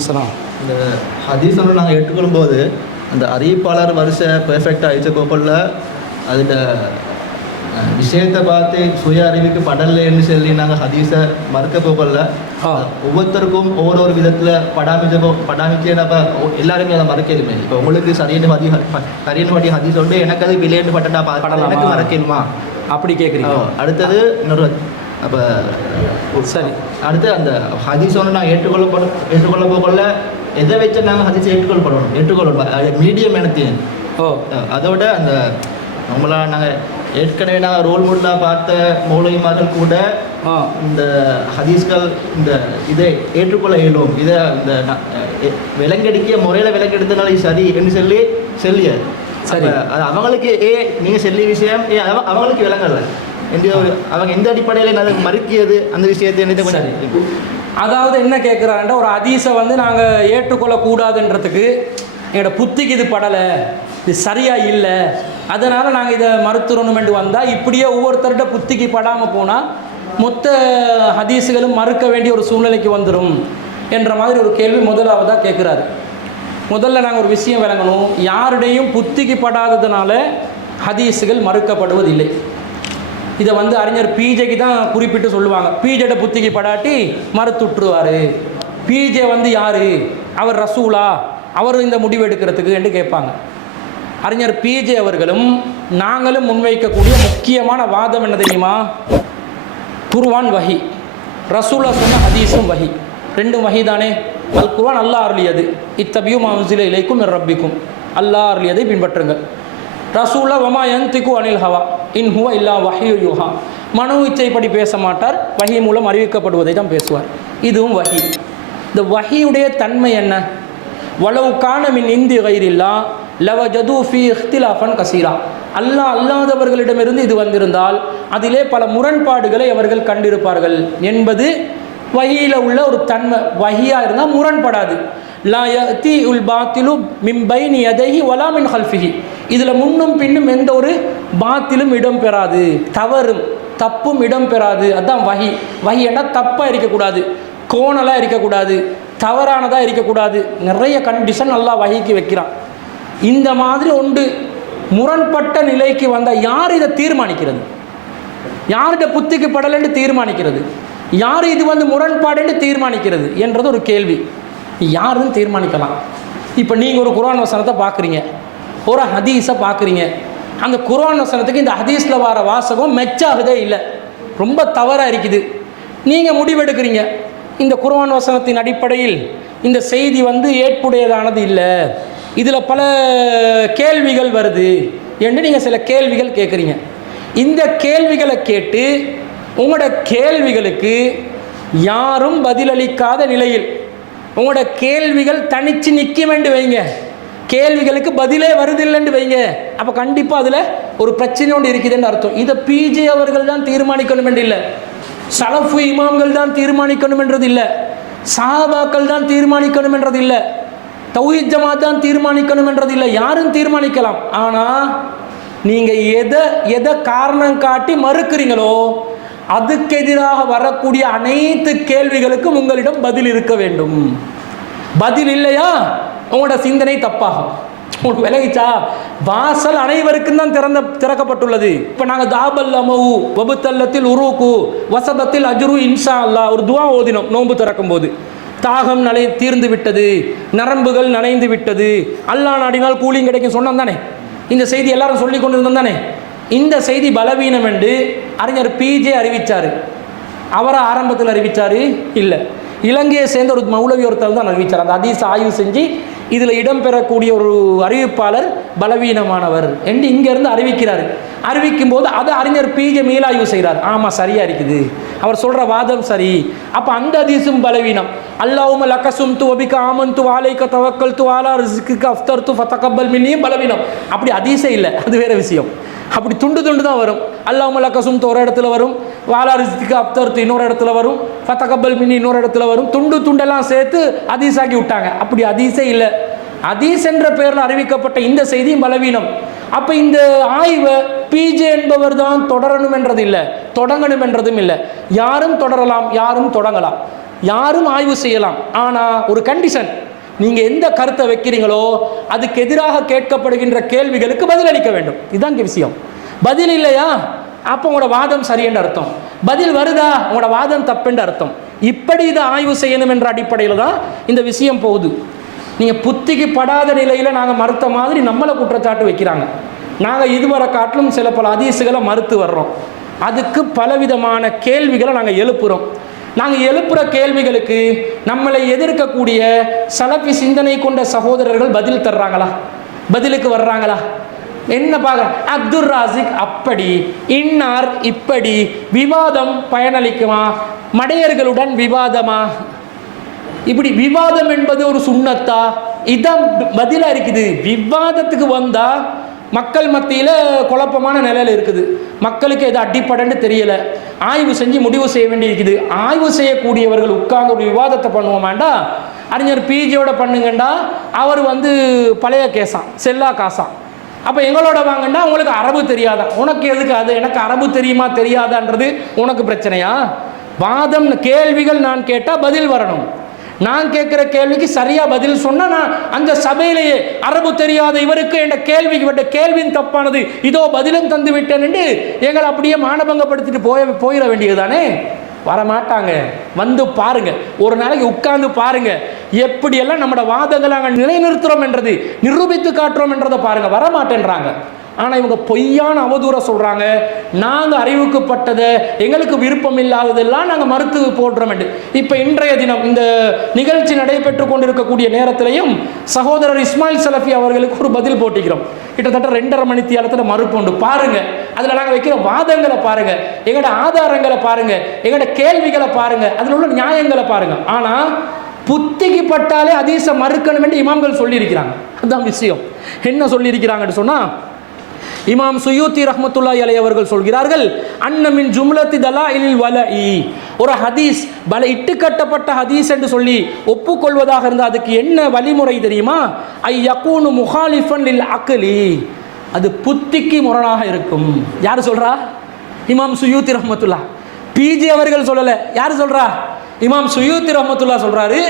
சலாம் இந்த ஹதீஸ் வந்து நாங்கள் ஏற்றுக்கொள்ளும் போது அந்த அறிவிப்பாளர் வரிசை பெர்ஃபெக்டாக அழிச்ச போக்கொள்ள அதில் விஷயத்தை பார்த்து சுய அறிவுக்கு படலைன்னு சொல்லி நாங்கள் ஹதீஸை மறுக்க போகல ஆ. ஒவ்வொருத்தருக்கும் ஒவ்வொரு ஒரு விதத்தில் படாமிச்ச போ படாமிச்சேன்னா இப்போ எல்லாருமே அதை மறக்கலுமே இப்போ உங்களுக்கு சரியான ஹதி சரியான வடி ஹதீஸ் உண்டு. எனக்கு அது விளையாண்டு பட்டா? எனக்கு மறக்கலுமா அப்படி கேட்குறீங்க அடுத்தது இன்னொரு அப்போ சரி அடுத்து அந்த ஹதீஸ் ஒன்று நான் ஏற்றுக்கொள்ள ஏற்றுக்கொள்ள போகல எதை வச்சு நாங்கள் ஹதீஸ் ஏற்றுக்கொள்ளப்படணும்? ஏற்றுக்கொள்ளணும். மீடியம் எனக்கு ஓ. அதோட அந்த நம்மளா நாங்கள் ஏற்கனவே நாங்கள் ரோல் மாடலாக பார்த்த மௌலிமார்கள் கூட இந்த ஹதீஸ்கள் இந்த இதை ஏற்றுக்கொள்ள இயலும் இதை இந்த ந- எ- விலங்கடிக்க முறையில் விலங்கெடுத்தனால சரி என்று சொல்லி சொல்லிய சரி. அது அவங்களுக்கு ஏ நீங்கள் சொல்லிய விஷயம் ஏ அவ- அவங்களுக்கு விளங்கல என்று ஒரு- அவங்க எந்த அடிப்படையில் அதை மறுக்கியது அந்த விஷயத்தை என்னது கொஞ்சம் அதாவது என்ன கேட்குறாங்கன்னா ஒரு அதீசை வந்து நாங்கள் ஏற்றுக்கொள்ளக்கூடாதுன்றதுக்கு எங்களோட புத்திக்கு இது படலை இது சரியாக இல்லை. அதனால் நாங்கள் இதை மறுத்துறணுமென்று வந்தால் இப்படியே ஒவ்வொருத்தர்கிட்ட புத்திக்கு படாமல் போனால் மொத்த ஹதீஸுகளும் மறுக்க வேண்டிய ஒரு சூழ்நிலைக்கு வந்துடும் என்ற மாதிரி ஒரு கேள்வி முதலாவதாக கேட்குறாரு முதல்ல நாங்கள் ஒரு விஷயம் விளங்கணும். யாருடையும் புத்திக்கு படாததுனால ஹதீஸுகள் மறுக்கப்படுவதில்லை. இதை வந்து அறிஞர் பிஜேக்கு தான் குறிப்பிட்டு சொல்லுவாங்க. பிஜேட புத்திக்கு படாட்டி மறுத்துட்டுருவார். பிஜே வந்து யார்? அவர் ரசூலா. அவர் இந்த முடிவு எடுக்கிறதுக்கு என்று கேட்பாங்க. அறிஞர் பிஜே அவர்களும் நாங்களும் முன்வைக்கக்கூடிய முக்கியமான வாதம் என்ன தெரியுமா? குர்வான் வகி ரசூலா சொன்ன ஹதீஸும் வகி ரெண்டும் வகி தானே? அல் குர்வான் அல்லா அருளியது. இத்தபியும் அவுசில இலைக்கும் ரப்பிக்கும். அல்லா அருளியதை பின்பற்றுங்கள். ரசூலா ஒமா எந்திக்கு அனில் ஹவா. இன் ஹுவா இல்லா வஹியு யுஹா. மனோ இச்சைப்படி பேச மாட்டார் வகி மூலம் அறிவிக்கப்படுவதை தான் பேசுவார். இதுவும் வஹி. இந்த வகியுடைய தன்மை என்ன? வளவு காணமின் இந்தி வயிறில்லா லவ ஜது ஃபி இஹ்திலாஃபன் கசீரா. அல்லாஹ் அல்லாதவர்களிடமிருந்து இது வந்திருந்தால் அதிலே பல முரண்பாடுகளை அவர்கள் கண்டிருப்பார்கள் என்பது வகியில் உள்ள ஒரு தன்மை. வகியாக இருந்தால் முரண்படாது. லா தி உல் பாத்திலு மின் பைனி யதைஹி வலா மின் ஹல்ஃபிஹி இதில் முன்னும் பின்னும் எந்த ஒரு பாத்திலும் இடம் பெறாது. தவறும் தப்பும் இடம் பெறாது. அதான் வஹி வஹி தப்பாக இருக்கக்கூடாது. கோணலாக இருக்கக்கூடாது. தவறானதாக இருக்கக்கூடாது. நிறைய கண்டிஷன் நல்லா வகிக்கு வைக்கிறான். இந்த மாதிரி ஒன்று முரண்பட்ட நிலைக்கு வந்தால் யார் இதை தீர்மானிக்கிறது? யார்கிட்ட புத்திக்கு படலைன்னு தீர்மானிக்கிறது? யார் இது வந்து முரண்பாடுன்னு தீர்மானிக்கிறது என்றது ஒரு கேள்வி. யாருன்னு தீர்மானிக்கலாம். இப்போ நீங்கள் ஒரு குரான் வசனத்தை பார்க்குறீங்க. ஒரு ஹதீஸை பார்க்குறீங்க. அந்த குரான் வசனத்துக்கு இந்த ஹதீஸில் வர வாசகம் மெச்சாகுதே இல்லை. ரொம்ப தவறாக இருக்குது. நீங்கள் முடிவெடுக்கிறீங்க. இந்த குரான் வசனத்தின் அடிப்படையில் இந்த செய்தி வந்து ஏற்புடையதானது இல்லை. இதில் பல கேள்விகள் வருது என்று நீங்கள் சில கேள்விகள் கேட்குறீங்க இந்த கேள்விகளை கேட்டு உங்களோட கேள்விகளுக்கு யாரும் பதிலளிக்காத நிலையில் உங்களோட கேள்விகள் தனிச்சு நிற்க வேண்டி வைங்க. கேள்விகளுக்கு பதிலே வருதில்லைன்னு வைங்க. அப்போ கண்டிப்பாக அதில் ஒரு பிரச்சனை ஒன்று இருக்குதுன்னு அர்த்தம். இதை பிஜே அவர்கள் தான் தீர்மானிக்கணும் என்று இல்லை. சலஃபு இமாம்கள் தான் தீர்மானிக்கணும் என்றது இல்லை. சாபாக்கள் தான் தீர்மானிக்கணும் என்றது இல்லை. தௌஹித் ஜமாத் தான் தீர்மானிக்கணும் என்றது இல்லை. யாரும் தீர்மானிக்கலாம். ஆனால் நீங்கள் எதை எதை காரணம் காட்டி மறுக்கிறீங்களோ அதுக்கு எதிராக வரக்கூடிய அனைத்து கேள்விகளுக்கும் உங்களிடம் பதில் இருக்க வேண்டும். பதில் இல்லையா? உங்களோட சிந்தனை தப்பாகும். உங்களுக்கு விலகிச்சா வாசல் அனைவருக்கும் தான் திறந்த திறக்கப்பட்டுள்ளது. இப்போ நாங்கள் தாபல் அமவு வபுத்தல்லத்தில் உருவுக்கு வசபத்தில் அஜுரு இன்ஷா அல்லா ஒரு துவா ஓதினோம் நோன்பு திறக்கும் போது. தாகம் நனை தீர்ந்து விட்டது நரம்புகள் நனைந்து விட்டது அல்லாஹ் நாடினால் கூலிங் கிடைக்கும் சொன்னோம் தானே. இந்த செய்தி எல்லாரும் சொல்லி கொண்டு இருந்தோம் தானே. இந்த செய்தி பலவீனம் என்று அறிஞர் பிஜே அறிவித்தார் அவரை ஆரம்பத்தில் அறிவித்தார் இல்லை. இலங்கையை சேர்ந்த ஒரு மௌலவி ஒருத்தர் தான் அறிவித்தார் அந்த அதிச ஆய்வு செஞ்சு இதில் இடம்பெறக்கூடிய ஒரு அறிவிப்பாளர் பலவீனமானவர் என்று இங்கேருந்து அறிவிக்கிறார். அறிவிக்கும் போது அதை அறிஞர் பிஜே மீளாய்வு செய்கிறார். ஆமாம் சரியாக இருக்குது. அவர் சொல்கிற வாதம் சரி. அப்போ அந்த அதிசும் பலவீனம். அல்லாவும் லக்கசும் து ஒபிக்க ஆமன் து வாழைக்க தவக்கல் து வாலா ரிசுக்கு அஃப்தர் து ஃபத்தகப்பல் மின்னியும் பலவீனம். அப்படி அதிசயம் இல்லை. அது வேறு விஷயம். அப்படி துண்டு துண்டு தான் வரும். அல்லாஹ் லக்கசும் ஒரு இடத்துல வரும். வாலா அப்தர்த்து இன்னொரு இடத்துல வரும். ஃபத்தகப்பல் மின்னி இன்னொரு இடத்துல வரும். துண்டு துண்டெல்லாம் சேர்த்து அதீஸாக்கி விட்டாங்க. அப்படி அதீஸே இல்லை. அதீஸ் என்ற பெயரில் அறிவிக்கப்பட்ட இந்த செய்தியும் பலவீனம். அப்போ இந்த ஆய்வை பிஜே என்பவர் தான் தொடரணும் என்றது இல்லை. தொடங்கணும் என்றதும் இல்லை. யாரும் தொடரலாம் யாரும் தொடங்கலாம். யாரும் ஆய்வு செய்யலாம். ஆனால் ஒரு கண்டிஷன் நீங்கள் எந்த கருத்தை வைக்கிறீங்களோ அதுக்கு எதிராக கேட்கப்படுகின்ற கேள்விகளுக்கு பதிலளிக்க வேண்டும். இதுதான் இங்க விஷயம். பதில் இல்லையா? அப்போ உங்களோட வாதம் சரியென்று அர்த்தம். பதில் வருதா? உங்களோட வாதம் தப்புன்னு அர்த்தம். இப்படி இதை ஆய்வு செய்யணும் என்ற அடிப்படையில் தான் இந்த விஷயம் போகுது. நீங்கள் புத்திக்கு படாத நிலையில் நாங்கள் மறுத்த மாதிரி நம்மளை குற்றச்சாட்டு வைக்கிறாங்க. நாங்கள் இதுவரை காட்டிலும் சில பல அதிசுகளை மறுத்து வர்றோம். அதுக்கு பலவிதமான கேள்விகளை நாங்கள் எழுப்புகிறோம் நாங்கள் எழுப்புகிற கேள்விகளுக்கு நம்மளை எதிர்க்கக்கூடிய சலப்பி சிந்தனை கொண்ட சகோதரர்கள் பதில் தர்றாங்களா? பதிலுக்கு வர்றாங்களா? என்ன பார்க்க? அப்துல் ராசிக் அப்படி இன்னார் இப்படி விவாதம் பயனளிக்குமா? மடையர்களுடன் விவாதமா? இப்படி விவாதம் என்பது ஒரு சுண்ணத்தா? இதான் பதிலாக இருக்குது. விவாதத்துக்கு வந்தால் மக்கள் மத்தியில் குழப்பமான நிலையில் இருக்குது. மக்களுக்கு எது அடிப்படைன்னு தெரியல. ஆய்வு செஞ்சு முடிவு செய்ய வேண்டியிருக்குது. ஆய்வு செய்யக்கூடியவர்கள் உட்கார்ந்து ஒரு விவாதத்தை பண்ணுவோமாண்டா? அறிஞர் பிஜியோட பண்ணுங்கண்டா? அவர் வந்து பழைய கேஸாம் செல்லா காசாம் அப்போ எங்களோட வாங்கன்னா உங்களுக்கு அரபு தெரியாதா? உனக்கு எதுக்கு அது? எனக்கு அரபு தெரியுமா தெரியாதான்றது உனக்கு பிரச்சனையா? வாதம் கேள்விகள் நான் கேட்டால் பதில் வரணும். நான் கேட்குற கேள்விக்கு சரியாக பதில் சொன்னால் நான் அந்த சபையிலேயே அரபு தெரியாத இவருக்கு என்ற கேள்வி இவருடைய கேள்வியின் தப்பானது. இதோ பதிலும் தந்து விட்டேன் என்று எங்களை அப்படியே மானபங்கப்படுத்திட்டு போய போயிட வேண்டியதுதானே? வரமாட்டாங்க. வந்து பாருங்க. ஒரு நாளைக்கு உட்கார்ந்து பாருங்க. எப்படியெல்லாம் நம்மளோட வாதங்களை நாங்கள் நிலைநிறுத்துறோம் என்றது நிரூபித்து காட்டுறோம் என்றதை பாருங்க. வரமாட்டேன்றாங்க. ஆனால் இவங்க பொய்யான அவதூற சொல்கிறாங்க நாங்கள் அறிவுக்குப்பட்டதை எங்களுக்கு விருப்பம் இல்லாததெல்லாம் நாங்கள் மறுத்து போடுறோம் என்று. இப்போ இன்றைய தினம் இந்த நிகழ்ச்சி நடைபெற்று கொண்டிருக்கக்கூடிய நேரத்திலையும் சகோதரர் இஸ்மாயில் சலஃபி அவர்களுக்கு ஒரு பதில் போட்டிக்கிறோம். கிட்டத்தட்ட ரெண்டரை மணி தியாலத்தில் மறுப்பு உண்டு. பாருங்கள் அதில் நாங்கள் வைக்கிற வாதங்களை பாருங்கள் எங்களோட ஆதாரங்களை பாருங்கள் எங்களோட கேள்விகளை பாருங்கள் அதில் உள்ள நியாயங்களை பாருங்கள் ஆனால் புத்திக்கு பட்டாலே அதீச மறுக்கணும் என்று இமாம்கள் சொல்லியிருக்கிறாங்க. அதுதான் விஷயம். என்ன சொல்லியிருக்கிறாங்கன்னு சொன்னால் இமாம் சுயூத்தி ரஹமத்துல்லா அலை அவர்கள் சொல்கிறார்கள் அன்னமின் ஜும்லத்தி தலா இல் வல இ ஒரு ஹதீஸ் பல இட்டு கட்டப்பட்ட ஹதீஸ் என்று சொல்லி ஒப்புக்கொள்வதாக இருந்தால் அதுக்கு என்ன வழிமுறை தெரியுமா? ஐ யக்கூனு முஹாலிஃபன் இல் அக்கலி அது புத்திக்கு முரணாக இருக்கும். யார் சொல்றா? இமாம் சுயூத்தி ரஹமத்துல்லா பிஜி அவர்கள் சொல்லலை. யார் சொல்றா? இமாம் சுயூத்தி ரஹமத்துல்லா சொல்றாரு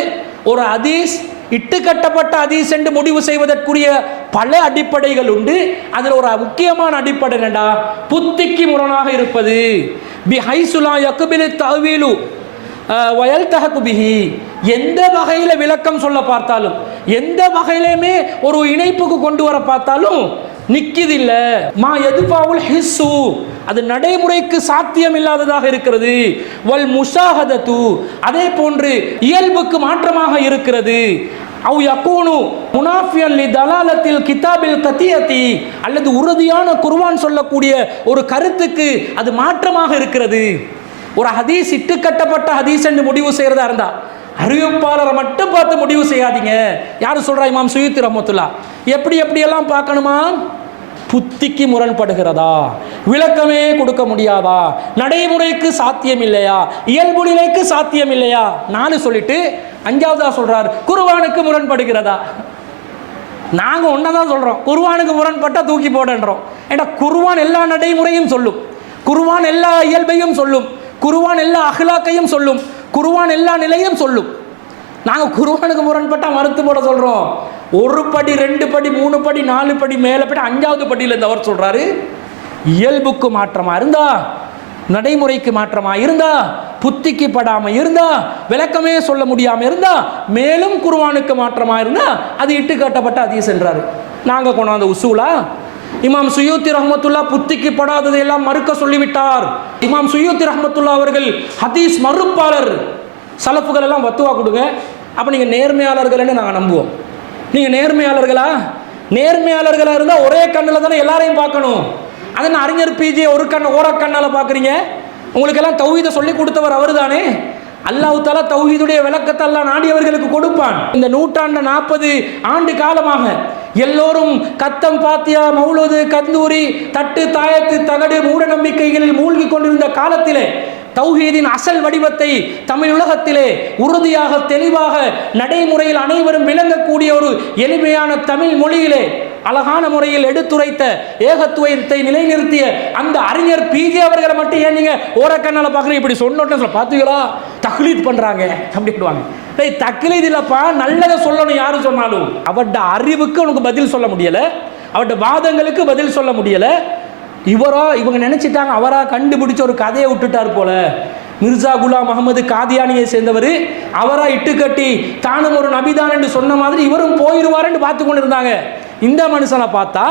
ஒரு ஹதீஸ் இட்டு கட்டப்பட்ட அதீஸ் என்று முடிவு செய்வதற்குரிய பல அடிப்படைகள் உண்டு. அதில் ஒரு முக்கியமான அடிப்படை என்னடா? புத்திக்கு முரணாக இருப்பது. பி ஹைசுலா யக்குபிலி தவீலு வயல் தகக்குபிஹி எந்த வகையில் விளக்கம் சொல்ல பார்த்தாலும் எந்த வகையிலுமே ஒரு இணைப்புக்கு கொண்டு வர பார்த்தாலும் நிற்கிதில்ல மா எதுபாவுல் ஹிஸ்ஸு. அது நடைமுறைக்கு சாத்தியம் இல்லாததாக இருக்கிறது. வல் முஷாஹதத்து. அதே போன்று இயல்புக்கு மாற்றமாக இருக்கிறது. அவ் யக்கூனு முனாஃபியன் லி தலாலத்தில் கிதாபில் கத்தியத்தி அல்லது உறுதியான குர்வான் சொல்லக்கூடிய ஒரு கருத்துக்கு அது மாற்றமாக இருக்கிறது. ஒரு ஹதீஸ் இட்டு கட்டப்பட்ட ஹதீஸ் என்று முடிவு செய்கிறதா இருந்தா அறிவிப்பாளரை மட்டும் பார்த்து முடிவு செய்யாதீங்க. யார் சொல்கிறா இமாம் சுயுத்தி ரமத்துல்லா எப்படி எப்படியெல்லாம் பார்க்கணுமா? புத்திக்கு முரண்படுகிறதா? விளக்கமே கொடுக்க முடியாதா? நடைமுறைக்கு சாத்தியம் இல்லையா இயல்பு நிலைக்கு சாத்தியம் இல்லையா நானு சொல்லிட்டு அஞ்சாவதா சொல்றார். குருவானுக்கு முரண்படுகிறதா? நாங்க தான் சொல்றோம். குருவானுக்கு முரண்பட்டா தூக்கி போடன்றோம். ஏன்னா குருவான் எல்லா நடைமுறையும் சொல்லும். குருவான் எல்லா இயல்பையும் சொல்லும். குருவான் எல்லா அகிலாக்கையும் சொல்லும். குருவான் எல்லா நிலையும் சொல்லும். நாங்கள் குருவானுக்கு முரண்பட்டா மறுத்து போட சொல்கிறோம் ஒரு படி ரெண்டு படி மூணு படி நாலு படி மேலே படி அஞ்சாவது படியில் இந்த அவர் சொல்கிறாரு இயல்புக்கு மாற்றமாக இருந்தா நடைமுறைக்கு மாற்றமாக இருந்தா புத்திக்கு படாமல் இருந்தா விளக்கமே சொல்ல முடியாமல் இருந்தா மேலும் குருவானுக்கு மாற்றமாக இருந்தா அது இட்டு கட்டப்பட்ட அதிக சென்றாரு நாங்கள் கொண்டாந்த உசூலா இமாம் சுயூத்தி ரஹமத்துல்லா புத்திக்கு படாததை எல்லாம் மறுக்க சொல்லிவிட்டார். இமாம் சுயூத்தி ரஹமத்துல்லா அவர்கள் ஹதீஸ் மறுப்பாளர். சலப்புகள் எல்லாம் வத்துவா கொடுங்க. அப்போ நீங்கள் நேர்மையாளர்கள்னு நாங்கள் நம்புவோம். நீங்கள் நேர்மையாளர்களா? நேர்மையாளர்களாக இருந்தால் ஒரே கண்ணில் தானே எல்லாரையும் பார்க்கணும். அதன் அறிஞர் பிஜே ஒரு கண் ஓர கண்ணால் பார்க்குறீங்க? உங்களுக்கெல்லாம் தௌஹீதை சொல்லி கொடுத்தவர் அவர் தானே அல்லாஹ் தாலா தௌஹீதுடைய விளக்கத்தை எல்லாம் நாடியவர்களுக்கு கொடுப்பான். இந்த நூற்றாண்டு நாற்பது ஆண்டு காலமாக எல்லோரும் கத்தம் பாத்தியா மௌலது கந்தூரி தட்டு தாயத்து தகடு மூட நம்பிக்கைகளில் மூழ்கி கொண்டிருந்த காலத்திலே தௌஹீதின் அசல் வடிவத்தை தமிழ் உலகத்திலே உறுதியாக தெளிவாக நடைமுறையில் அனைவரும் விளங்கக்கூடிய ஒரு எளிமையான தமிழ் மொழியிலே அழகான முறையில் எடுத்துரைத்த ஏகத்துவத்தை நிலைநிறுத்திய அந்த அறிஞர் பிஜே அவர்களை மட்டும் ஏன் நீங்க ஓரக்கண்ணால பார்க்குறீங்க? இப்படி சொன்னோட்டே சொல்ல பார்த்தீங்களா தக்லீத் பண்ணுறாங்க அப்படின்டுவாங்க டேய் தக்லீத் இல்லைப்பா நல்லதை சொல்லணும் யாரு சொன்னாலும்? அவட்ட அறிவுக்கு உனக்கு பதில் சொல்ல முடியலை. அவட்ட வாதங்களுக்கு பதில் சொல்ல முடியலை. இவரோ இவங்க நினச்சிட்டாங்க அவராக கண்டுபிடிச்ச ஒரு கதையை விட்டுட்டார் போல. மிர்சா குலாம் அகமது காதியானியை சேர்ந்தவர் அவராக இட்டுக்கட்டி தானும் ஒரு நபிதான் என்று சொன்ன மாதிரி இவரும் போயிடுவாருன்னு பார்த்து கொண்டு இருந்தாங்க இந்த மனுஷனை பார்த்தா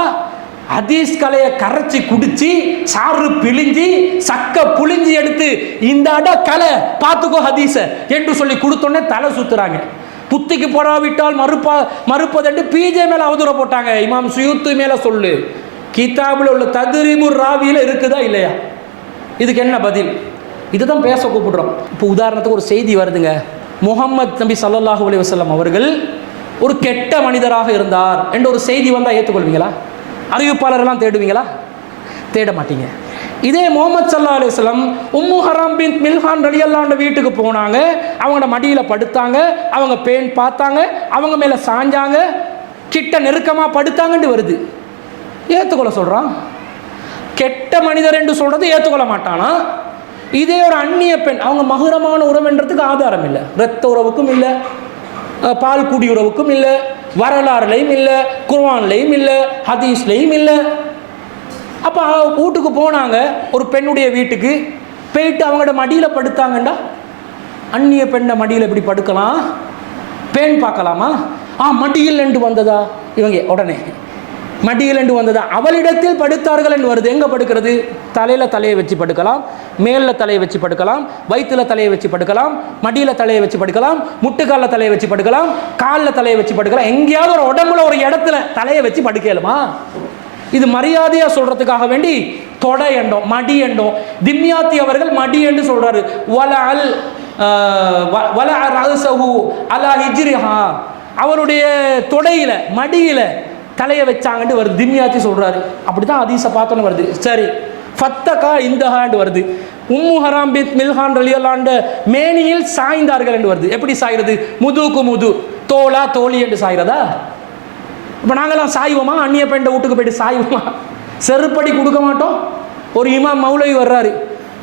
ஹதீஸ் கலையை கரைச்சி குடிச்சு சாறு பிழிஞ்சி சக்க புழிஞ்சி எடுத்து இந்த அட கலை பார்த்துக்கோ ஹதீஸ என்று சொல்லி கொடுத்தோன்னே தலை சுத்துறாங்க. புத்திக்கு போடாவிட்டால் மறுப்பா மறுப்பதென்று பிஜே மேல அவதூற போட்டாங்க. இமாம் சுயூத்து மேல சொல்லு. கிதாபில் உள்ள ததுரிபு ராவியில் இருக்குதா இல்லையா? இதுக்கு என்ன பதில்? இதுதான் பேச கூப்பிடுறோம். இப்போ உதாரணத்துக்கு ஒரு செய்தி வருதுங்க. முகம்மது நபி சல்லாஹூ அலி வசல்லம் அவர்கள் ஒரு கெட்ட மனிதராக இருந்தார் என்ற ஒரு செய்தி வந்தால் ஏற்றுக்கொள்வீங்களா அறிவிப்பாளரெல்லாம் தேடுவீங்களா? தேட மாட்டீங்க. இதே முகமது சல்லா அலிஸ்லம் உம்மு ஹராம் பின் மில்ஹான் ரலியல்லாண்ட வீட்டுக்கு போனாங்க. அவங்களோட மடியில் படுத்தாங்க. அவங்க பேன் பார்த்தாங்க. அவங்க மேலே சாஞ்சாங்க. கிட்ட நெருக்கமாக படுத்தாங்கன்ட்டு வருது. ஏற்றுக்கொள்ள சொல்கிறான் கெட்ட மனிதர் என்று சொல்கிறது ஏற்றுக்கொள்ள மாட்டானா? இதே ஒரு அந்நிய பெண் அவங்க மகுரமான உறவுன்றதுக்கு ஆதாரம் இல்லை. இரத்த உறவுக்கும் இல்லை பால் குடி உறவுக்கும் இல்லை வரலாறுலையும் இல்லை குர்வான்லையும் இல்லை ஹதீஸ்லையும் இல்லை. அப்போ வீட்டுக்கு போனாங்க ஒரு பெண்ணுடைய வீட்டுக்கு போயிட்டு அவங்களோட மடியில் படுத்தாங்கண்டா? அந்நிய பெண்ணை மடியில் இப்படி படுக்கலாம்? பெண் பார்க்கலாமா? ஆ மடியில் என்று வந்ததா? இவங்க உடனே. மடியில் என்று வந்தது. அவளிடத்தில் படுத்தார்கள் என்று வருது. எங்கே படுக்கிறது? தலையில் தலையை வச்சு படுக்கலாம் மேலில் தலையை வச்சு படுக்கலாம் வயிற்றுல தலையை வச்சு படுக்கலாம் மடியில் தலையை வச்சு படுக்கலாம் முட்டுக்காலில் தலையை வச்சு படுக்கலாம் காலில் தலையை வச்சு படுக்கலாம். எங்கேயாவது ஒரு உடம்புல ஒரு இடத்துல தலையை வச்சு படுக்கலுமா? இது மரியாதையாக சொல்கிறதுக்காக வேண்டி தொடை எண்டோம் மடி எண்டோம். திம்யாத்தி அவர்கள் மடி என்று சொல்கிறாரு வல அல் வ- வல ரஹசஹு அலா ஹிஜ்ரிஹா. அவருடைய தொடையில மடியில தலையை வச்சாங்கன்ட்டு வருது. திம்யாத்தி அப்படி தான் அதீச பார்த்தோன்னு வருது. சரி. ஃபத்தகா இந்தஹாண்டு வருது. உம்மு ஹராம் பித் மில்ஹான் ரலியல்லாண்ட மேனியில் சாய்ந்தார்கள் என்று வருது. எப்படி சாய்கிறது முதுக்கு முது தோளா தோழி என்று சாய்கிறதா இப்போ நாங்களாம் சாய்வோமா? அந்நிய பெண்ட வீட்டுக்கு போயிட்டு சாய்வோமா? செருப்படி கொடுக்க மாட்டோம். ஒரு இமாம் மௌலவி வர்றாரு.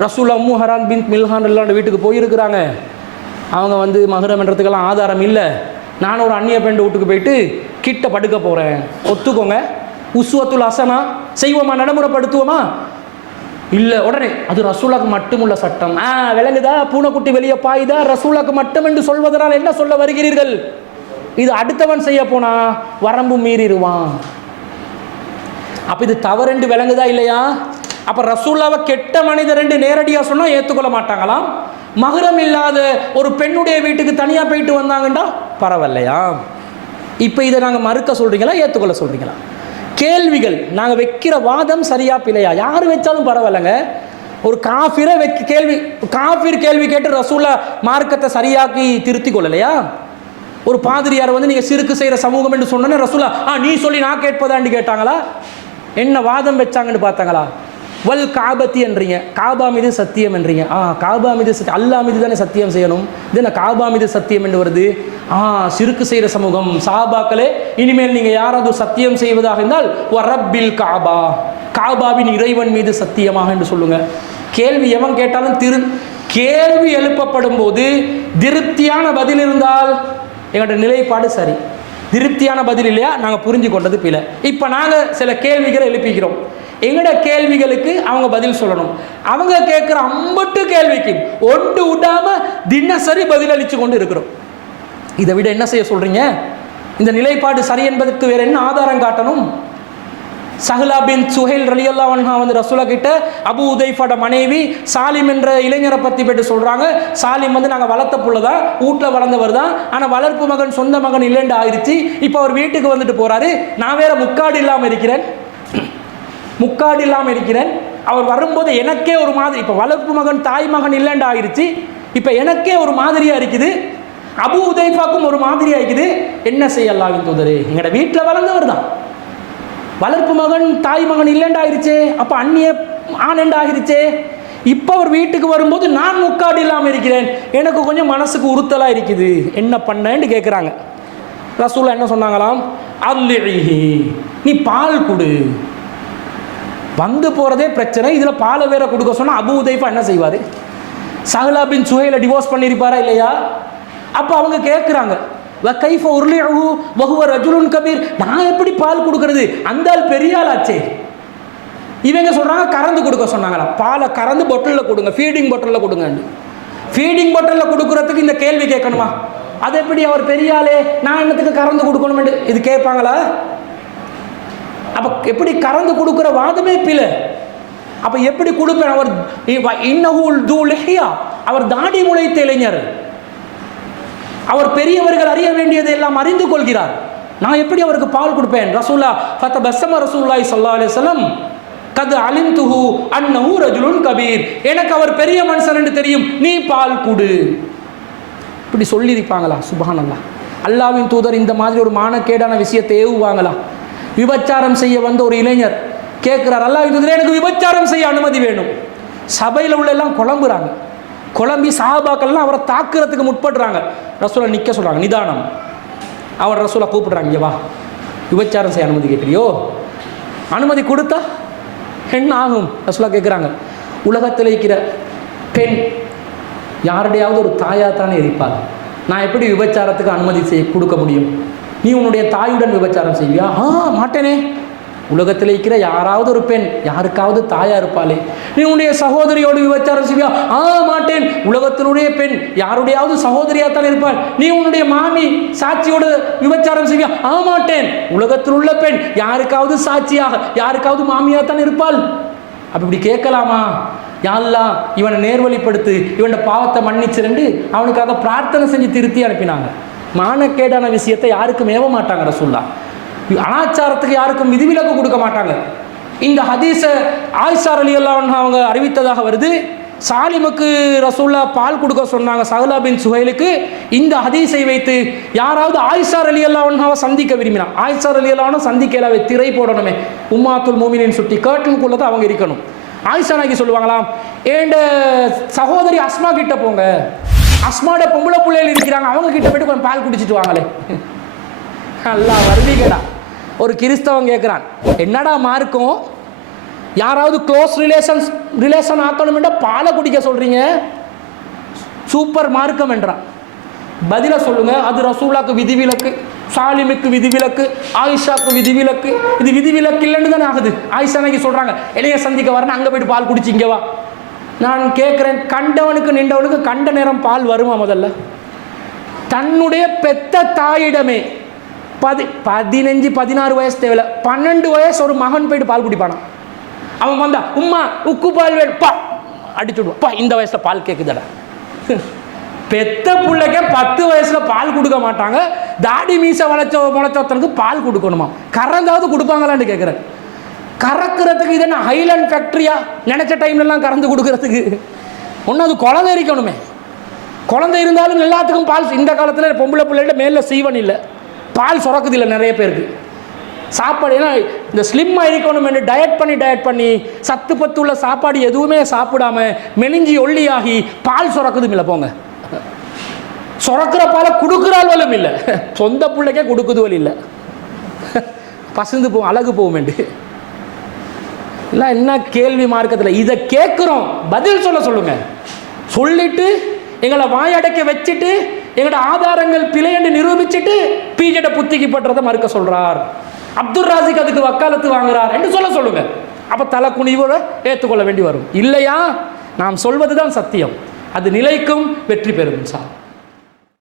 ரசூல் அம்மு ஹரான் பின் மில்ஹான் எல்லாம் வீட்டுக்கு போயிருக்கிறாங்க. அவங்க வந்து மகரம்ன்றதுக்கெல்லாம் ஆதாரம் இல்லை. நான் ஒரு அந்நிய பெண்டு வீட்டுக்கு போயிட்டு கிட்ட படுக்க போகிறேன் ஒத்துக்கோங்க. உஸ்வத்துல் அசனா. செய்வோமா? நடைமுறைப்படுத்துவோமா? இல்லை. உடனே அது ரசூலாக்கு மட்டுமுள்ள சட்டம். ஆ விளங்குதா? பூனைக்குட்டி வெளியே பாயுதா? ரசூலாக்கு மட்டும் என்று சொல்வதனால் என்ன சொல்ல வருகிறீர்கள்? இது அடுத்தவன் செய்ய போனா வரம்பு மீறிடுவான். அப்போ இது தவறுண்டு விளங்குதா இல்லையா? அப்போ ரசூல்லாவை கெட்ட மனிதர் ரெண்டு நேரடியாக சொன்னால் ஏற்றுக்கொள்ள மாட்டாங்களாம்? மகுரம் இல்லாத ஒரு பெண்ணுடைய வீட்டுக்கு தனியாக போயிட்டு வந்தாங்கண்டா? பரவாயில்லையா? இப்போ இதை நாங்கள் மறுக்க சொல்கிறீங்களா ஏற்றுக்கொள்ள சொல்கிறீங்களா கேள்விகள் நாங்கள் வைக்கிற வாதம் சரியா பிழையா? யார் வச்சாலும் பரவாயில்லைங்க. ஒரு காஃபிரை வைக்க கேள்வி காஃபிர் கேள்வி கேட்டு ரசூலா மார்க்கத்தை சரியாக்கி திருத்தி கொள்ளலையா? ஒரு பாதிரியார் வந்து நீங்கள் சிறுக்கு செய்கிற சமூகம் என்று சொன்னோன்னே ரசூலா ஆ நீ சொல்லி நான் கேட்பதான்னு கேட்டாங்களா? என்ன வாதம் வச்சாங்கன்னு பார்த்தாங்களா? வல் காபத்தி என்றீங்க. காபா மீது சத்தியம் என்றீங்க. ஆ காபா மீது சத்தியம் அல்லா மீது தானே சத்தியம் செய்யணும். இது என்ன காபா மீது சத்தியம் என்று வருது? ஆ சிறுக்கு செய்கிற சமூகம். சாபாக்களே இனிமேல் நீங்கள் யாராவது சத்தியம் செய்வதாக இருந்தால் ரப்பில் காபா. காபாவின் இறைவன் மீது சத்தியமாக என்று சொல்லுங்க. கேள்வி எவன் கேட்டாலும் திரு கேள்வி எழுப்பப்படும் போது திருப்தியான பதில் இருந்தால் எங்களோட நிலைப்பாடு சரி. திருப்தியான பதில் இல்லையா? நாங்கள் புரிஞ்சு கொண்டது பிழை. இப்போ நாங்கள் சில கேள்விகளை எழுப்பிக்கிறோம். எங்களோட கேள்விகளுக்கு அவங்க பதில் சொல்லணும். அவங்க கேட்குற அம்பட்டு கேள்விக்கு ஒன்று விடாமல் தினசரி பதிலளித்து கொண்டு இருக்கிறோம். இதை விட என்ன செய்ய சொல்கிறீங்க இந்த நிலைப்பாடு சரி என்பதற்கு வேறு என்ன ஆதாரம் காட்டணும்? சஹ்லா பின் சுஹைல் ரலியல்லா வன்ஹா வந்து ரசூலா கிட்ட அபு உதைஃபோட மனைவி சாலிம் என்ற இளைஞரை பற்றி போயிட்டு சொல்கிறாங்க சாலிம் வந்து நாங்கள் வளர்த்த புள்ள தான் வீட்டில் வளர்ந்தவர் தான். ஆனால் வளர்ப்பு மகன் சொந்த மகன் இல்லைண்டு ஆயிடுச்சு. இப்போ அவர் வீட்டுக்கு வந்துட்டு போகிறாரு நான் வேற முக்காடு இல்லாமல் இருக்கிறேன். முக்காடு இல்லாமல் இருக்கிறேன். அவர் வரும்போது எனக்கே ஒரு மாதிரி இப்போ வளர்ப்பு மகன் தாய் மகன் இல்லைண்டு ஆயிடுச்சு இப்போ எனக்கே ஒரு மாதிரியாக இருக்குது. அபு உதைஃபாக்கும் ஒரு மாதிரியாக இருக்குது. என்ன செய்யலாம் தூதரு? எங்களோட வீட்டில் வளர்ந்தவர் தான். வளர்ப்பு மகன் தாய் மகன் இல்லைண்டு ஆயிருச்சே. அப்போ அந்நிய ஆனண்டு ஆகிருச்சே. இப்போ அவர் வீட்டுக்கு வரும்போது நான் முக்காடு இல்லாமல் இருக்கிறேன். எனக்கு கொஞ்சம் மனசுக்கு உறுத்தலாக இருக்குது. என்ன பண்ணேன்னு கேட்குறாங்க ரசூலா என்ன சொன்னாங்களாம்? அல்லிஹி. நீ பால் கொடு. வந்து போகிறதே பிரச்சனை. இதில் பாலை வேற கொடுக்க சொன்னால் அபு உதைஃபா என்ன செய்வார்? சஹலா பின் சுஹைல டிவோர்ஸ் பண்ணியிருப்பாரா இல்லையா? அப்போ அவங்க கேட்குறாங்க வ உருளி அழு வகுவ ரஜுலுன் கபீர். நான் எப்படி பால் கொடுக்கறது? அந்த ஆள் பெரிய ஆள் ஆச்சே இவங்க சொல்கிறாங்க கறந்து கொடுக்க சொன்னாங்களா. பாலை கறந்து பொட்டலில் கொடுங்க ஃபீடிங் பொட்டலில் கொடுங்க ஃபீடிங் பொட்டலில் கொடுக்குறதுக்கு இந்த கேள்வி கேட்கணுமா? அது எப்படி அவர் பெரிய ஆளே? நான் என்னத்துக்கு கறந்து கொடுக்கணும் இது கேட்பாங்களா? அப்போ எப்படி கறந்து கொடுக்குற வாதமே பிழை. அப்போ எப்படி கொடுப்பேன்? அவர் இன்னஹூல் தூ லெஹியா. அவர் தாடி முளைத்த இளைஞர். அவர் பெரியவர்கள் அறிய வேண்டியதை எல்லாம் அறிந்து கொள்கிறார். நான் எப்படி அவருக்கு பால் கொடுப்பேன்? ரசூல்லா ஃபத்த பஸ்ஸம ரசூல்லாய் சல்லா சொல்லம் கது அலிந்துஹு அன்னஹு ரஜுலுன் கபீர். எனக்கு அவர் பெரிய மனுஷன் என்று தெரியும். நீ பால் கொடு. இப்படி சொல்லியிருப்பாங்களா? சுபஹானல்லா அல்லாவின் தூதர் இந்த மாதிரி ஒரு மானக்கேடான விஷயத்தை ஏவுவாங்களா? விபச்சாரம் செய்ய வந்த ஒரு இளைஞர் கேட்குறார் அல்லா இதுல எனக்கு விபச்சாரம் செய்ய அனுமதி வேணும். சபையில் உள்ள எல்லாம் குழம்புறாங்க. குழம்பி சாபாக்கள்லாம் அவரை தாக்குறதுக்கு முற்படுறாங்க. ரசூலை நிற்க சொல்கிறாங்க நிதானம். அவர் ரசூலை கூப்பிடுறாங்க இங்கே வா. விபச்சாரம் செய்ய அனுமதி கேட்குறியோ? அனுமதி கொடுத்தா என்ன ஆகும்? ரசூலா கேட்குறாங்க. உலகத்தில் இருக்கிற பெண் யாருடையாவது ஒரு தாயாக தானே இருப்பார் நான் எப்படி விபச்சாரத்துக்கு அனுமதி செய்ய கொடுக்க முடியும்? நீ உன்னுடைய தாயுடன் விபச்சாரம் செய்வியா? ஆ மாட்டேனே. உலகத்தில் இருக்கிற யாராவது ஒரு பெண் யாருக்காவது தாயா இருப்பாளே. நீ உன்னுடைய சகோதரியோடு விபச்சாரம் செய்வியா? ஆ மாட்டேன். உலகத்தினுடைய பெண் யாருடையாவது சகோதரியாக தான் இருப்பாள். நீ உன்னுடைய மாமி சாட்சியோடு விபச்சாரம் செய்வியா? ஆ மாட்டேன். உலகத்தில் உள்ள பெண் யாருக்காவது சாட்சியாக யாருக்காவது மாமியாக தான் இருப்பாள். அப்படி இப்படி கேட்கலாமா? யாரெல்லாம் இவனை நேர்வழிப்படுத்து இவனோட பாவத்தை மன்னிச்சிருந்து அவனுக்காக பிரார்த்தனை செஞ்சு திருத்தி அனுப்பினாங்க. மானக்கேடான விஷயத்தை யாருக்கும் ஏவ மாட்டாங்க ரசூல்லா அனாச்சாரத்துக்கு யாருக்கும் விதிவிலக்கு கொடுக்க மாட்டாங்க. இந்த ஹதீஸை ஆயிஷார் அலி அல்லாஹ் அவங்க அறிவித்ததாக வருது. சாலிமுக்கு ரசூல்லா பால் கொடுக்க சொன்னாங்க சஹலா பின் சுஹைலுக்கு. இந்த ஹதீஸை வைத்து யாராவது ஆயிஷார் அலி அல்லாஹாவை சந்திக்க விரும்பினான் ஆயிஷார் அலி அல்லாஹ் சந்திக்கலாவே திரை போடணுமே. உம்மாத்துல் மூமினின் சுட்டி கேட்டுக்குள்ள தான் அவங்க இருக்கணும். ஆயிஷா நாக்கி சொல்லுவாங்களாம் ஏண்ட சகோதரி அஸ்மா கிட்ட போங்க. அஸ்மாட பொம்பளை பிள்ளைகள் இருக்கிறாங்க அவங்க கிட்ட போயிட்டு கொஞ்சம் பால் குடிச்சிட்டு வாங்களே. நல்லா வருவீங்கடா. ஒரு கிறிஸ்தவன் கேட்குறான் என்னடா மார்க்கும் யாராவது க்ளோஸ் ரிலேஷன்ஸ் ரிலேஷன் ஆக்கணுமெண்டா பாலை குடிக்க சொல்கிறீங்க சூப்பர் மார்க்கம் என்றான். பதிலை சொல்லுங்க அது ரசூலாக்கு விதிவிலக்கு சாலிமுக்கு விதிவிலக்கு ஆயிஷாக்கு விதிவிலக்கு இது விதிவிலக்கு இல்லைன்னு தானே ஆகுது. ஆயிஷா அன்னைக்கு சொல்கிறாங்க இளைய சந்திக்க வரேன்னு அங்கே போயிட்டு பால் குடிச்சு இங்கே வா. நான் கேட்குறேன் கண்டவனுக்கு நின்றவனுக்கு கண்ட நேரம் பால் வருமா முதல்ல? தன்னுடைய பெத்த தாயிடமே. பதி பதினஞ்சு பதினாறு வயசு தேவையில்ல. பன்னெண்டு வயசு ஒரு மகன் போயிட்டு பால் குடிப்பானான் அவன் வந்தா உம்மா உக்கு பால் வேணும். பா அடிச்சு இந்த வயசில் பால் கேட்குதடா பெத்த பிள்ளைக்கே பத்து வயசில் பால் கொடுக்க மாட்டாங்க. தாடி மீசை வளைச்ச முளைச்சவத்தனுக்கு பால் கொடுக்கணுமா கறந்தாவது கொடுப்பாங்களான்னு கேட்குறேன் கறக்கிறதுக்கு இது என்ன ஹைலண்ட் ஃபேக்ட்ரியா? நினச்ச டைம்லலாம் கறந்து கொடுக்கறதுக்கு. ஒன்று அது குழந்தை இருக்கணுமே குழந்தை இருந்தாலும் எல்லாத்துக்கும் பால் இந்த காலத்தில் பொம்பளை பிள்ளைகிட்ட மேலே சீவன் இல்லை. பால் சுரக்குது இல்லை நிறைய பேருக்கு. சாப்பாடு ஏன்னா இந்த ஸ்லிம் இருக்கணும் என்று டயட் பண்ணி டயட் பண்ணி சத்து பத்து உள்ள சாப்பாடு எதுவுமே சாப்பிடாம மெலிஞ்சி ஒல்லியாகி பால் சுரக்குதும் இல்லை போங்க. சுரக்கிற பாலை கொடுக்குறாலும் இல்லை. சொந்த பிள்ளைக்கே கொடுக்குதுவல் இல்லை. பசுந்து போகும் அழகு போகும் இல்லை என்ன கேள்வி மார்க்கத்தில் இதை கேட்குறோம் பதில் சொல்ல சொல்லுங்க. சொல்லிட்டு எங்களை வாயடைக்க வச்சுட்டு எங்களோட ஆதாரங்கள் பிழை என்று நிரூபிச்சுட்டு பிஜேட புத்திக்கு பட்டுறதை மறுக்க சொல்கிறார் அப்துல் ராசிக் அதுக்கு வக்காலத்து வாங்குறார் என்று சொல்ல சொல்லுங்க. அப்போ தலை குனிவோட ஏற்றுக்கொள்ள வேண்டி வரும். இல்லையா? நாம் சொல்வது தான் சத்தியம். அது நிலைக்கும் வெற்றி பெறும் சார்.